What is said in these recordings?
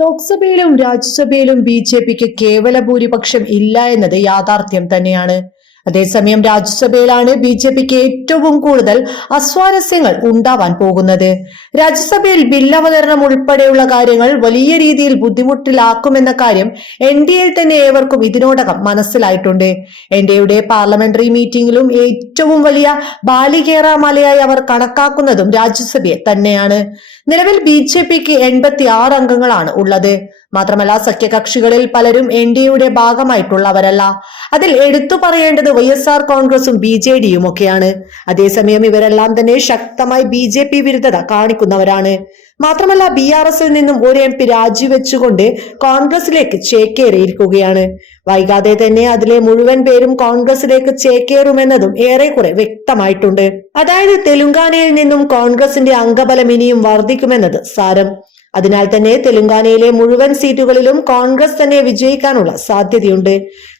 ലോക്സഭയിലും രാജ്യസഭയിലും B J പിക്ക് കേവല ഭൂരിപക്ഷം ഇല്ല എന്നത് യാഥാർത്ഥ്യം തന്നെയാണ്. അതേസമയം രാജ്യസഭയിലാണ് ബി ജെ പിക്ക് ഏറ്റവും കൂടുതൽ അസ്വാരസ്യങ്ങൾ ഉണ്ടാവാൻ പോകുന്നത്. രാജ്യസഭയിൽ ബിൽ അവതരണം ഉൾപ്പെടെയുള്ള കാര്യങ്ങൾ വലിയ രീതിയിൽ ബുദ്ധിമുട്ടിലാക്കുമെന്ന കാര്യം എൻ ഡി എയിൽ തന്നെ ഏവർക്കും ഇതിനോടകം മനസ്സിലായിട്ടുണ്ട്. എൻ ഡി എയുടെ പാർലമെന്ററി മീറ്റിംഗിലും ഏറ്റവും വലിയ ബാലികേറാമലയായി അവർ കണക്കാക്കുന്നതും രാജ്യസഭയെ തന്നെയാണ്. നിലവിൽ ബി ജെ പിക്ക് എൺപത്തി ആറ് അംഗങ്ങളാണ് ഉള്ളത്. മാത്രമല്ല സഖ്യകക്ഷികളിൽ പലരും എൻ ഡി എയുടെ ഭാഗമായിട്ടുള്ളവരല്ല. അതിൽ എടുത്തു പറയേണ്ടത് വൈ എസ് ആർ കോൺഗ്രസും ബി ജെ ഡിയും ഒക്കെയാണ് അതേസമയം ഇവരെല്ലാം തന്നെ ശക്തമായി ബി ജെ പി വിരുദ്ധത കാണിക്കുന്നവരാണ്. മാത്രമല്ല ബി ആർ എസിൽ നിന്നും ഒരു എം പി രാജിവെച്ചുകൊണ്ട് കോൺഗ്രസിലേക്ക് ചേക്കേറിയിരിക്കുകയാണ്. വൈകാതെ തന്നെ അതിലെ മുഴുവൻ പേരും കോൺഗ്രസിലേക്ക് ചേക്കേറുമെന്നതും ഏറെക്കുറെ വ്യക്തമായിട്ടുണ്ട്. അതായത് തെലുങ്കാനയിൽ നിന്നും കോൺഗ്രസിന്റെ അംഗബലം ഇനിയും വർദ്ധിക്കുമെന്നത് സാരം. അതിനാൽ തന്നെ തെലങ്കാനയിലെ മുഴുവൻ സീറ്റുകളിലും കോൺഗ്രസ് തന്നെ വിജയിക്കാനുള്ള സാധ്യതയുണ്ട്.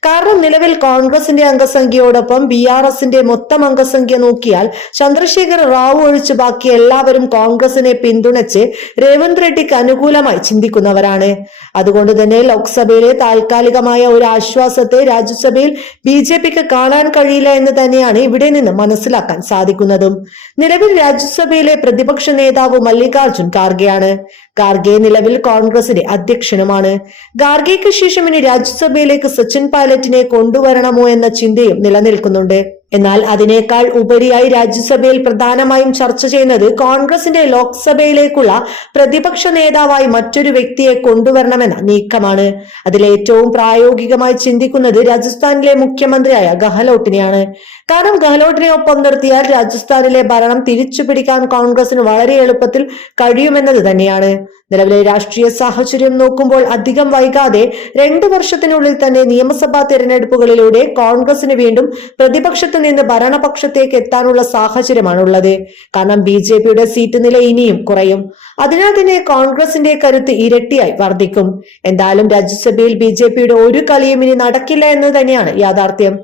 കാരണം നിലവിൽ കോൺഗ്രസിന്റെ അംഗസംഖ്യയോടൊപ്പം ബി ആർ എസിന്റെ മൊത്തം അംഗസംഖ്യ നോക്കിയാൽ ചന്ദ്രശേഖർ റാവു ഒഴിച്ച് ബാക്കി എല്ലാവരും കോൺഗ്രസിനെ പിന്തുണച്ച് രേവന്ത് റെഡ്ഡിക്ക് അനുകൂലമായി ചിന്തിക്കുന്നവരാണ്. അതുകൊണ്ട് തന്നെ ലോക്സഭയിലെ താൽക്കാലികമായ ഒരു ആശ്വാസത്തെ രാജ്യസഭയിൽ ബി ജെ പിക്ക് കാണാൻ കഴിയില്ല എന്ന് തന്നെയാണ് ഇവിടെ നിന്ന് മനസ്സിലാക്കാൻ സാധിക്കുന്നതും. നിലവിൽ രാജ്യസഭയിലെ പ്രതിപക്ഷ നേതാവ് മല്ലികാർജുൻ ഖാർഗെയാണ്. ഖാർഗെ നിലവിൽ കോൺഗ്രസിന്റെ അധ്യക്ഷനുമാണ്. ഗാർഗെക്ക് ശേഷം ഇനി രാജ്യസഭയിലേക്ക് സച്ചിൻ പൈലറ്റിനെ കൊണ്ടുവരണമോ എന്ന ചിന്തയും നിലനിൽക്കുന്നുണ്ട്. എന്നാൽ അതിനേക്കാൾ ഉപരിയായി രാജ്യസഭയിൽ പ്രധാനമായും ചർച്ച ചെയ്യുന്നത് കോൺഗ്രസിന്റെ ലോക്സഭയിലേക്കുള്ള പ്രതിപക്ഷ നേതാവായി മറ്റൊരു വ്യക്തിയെ കൊണ്ടുവരണമെന്ന നീക്കമാണ്. അതിലേറ്റവും പ്രായോഗികമായി ചിന്തിക്കുന്നത് രാജസ്ഥാനിലെ മുഖ്യമന്ത്രിയായ ഗഹലോട്ടിനെയാണ്. കാരണം ഗഹലോട്ടിനെ ഒപ്പം നിർത്തിയാൽ രാജസ്ഥാനിലെ ഭരണം തിരിച്ചു പിടിക്കാൻ കോൺഗ്രസിന് വളരെ എളുപ്പത്തിൽ കഴിയുമെന്നത് തന്നെയാണ്. നിലവിലെ രാഷ്ട്രീയ സാഹചര്യം നോക്കുമ്പോൾ അധികം വൈകാതെ രണ്ടു വർഷത്തിനുള്ളിൽ തന്നെ നിയമസഭാ തെരഞ്ഞെടുപ്പുകളിലൂടെ കോൺഗ്രസിന് വീണ്ടും പ്രതിപക്ഷത്ത് നിന്ന് ഭരണപക്ഷത്തേക്ക് എത്താനുള്ള സാഹചര്യമാണുള്ളത്. കാരണം ബി ജെ പിയുടെ സീറ്റ് നില ഇനിയും കുറയും. അതിനാൽ തന്നെ കോൺഗ്രസിന്റെ കരുത്ത് ഇരട്ടിയായി വർദ്ധിക്കും. എന്തായാലും രാജ്യസഭയിൽ ബി ജെ പിയുടെ ഒരു കളിയും ഇനി നടക്കില്ല എന്ന് തന്നെയാണ് യാഥാർത്ഥ്യം.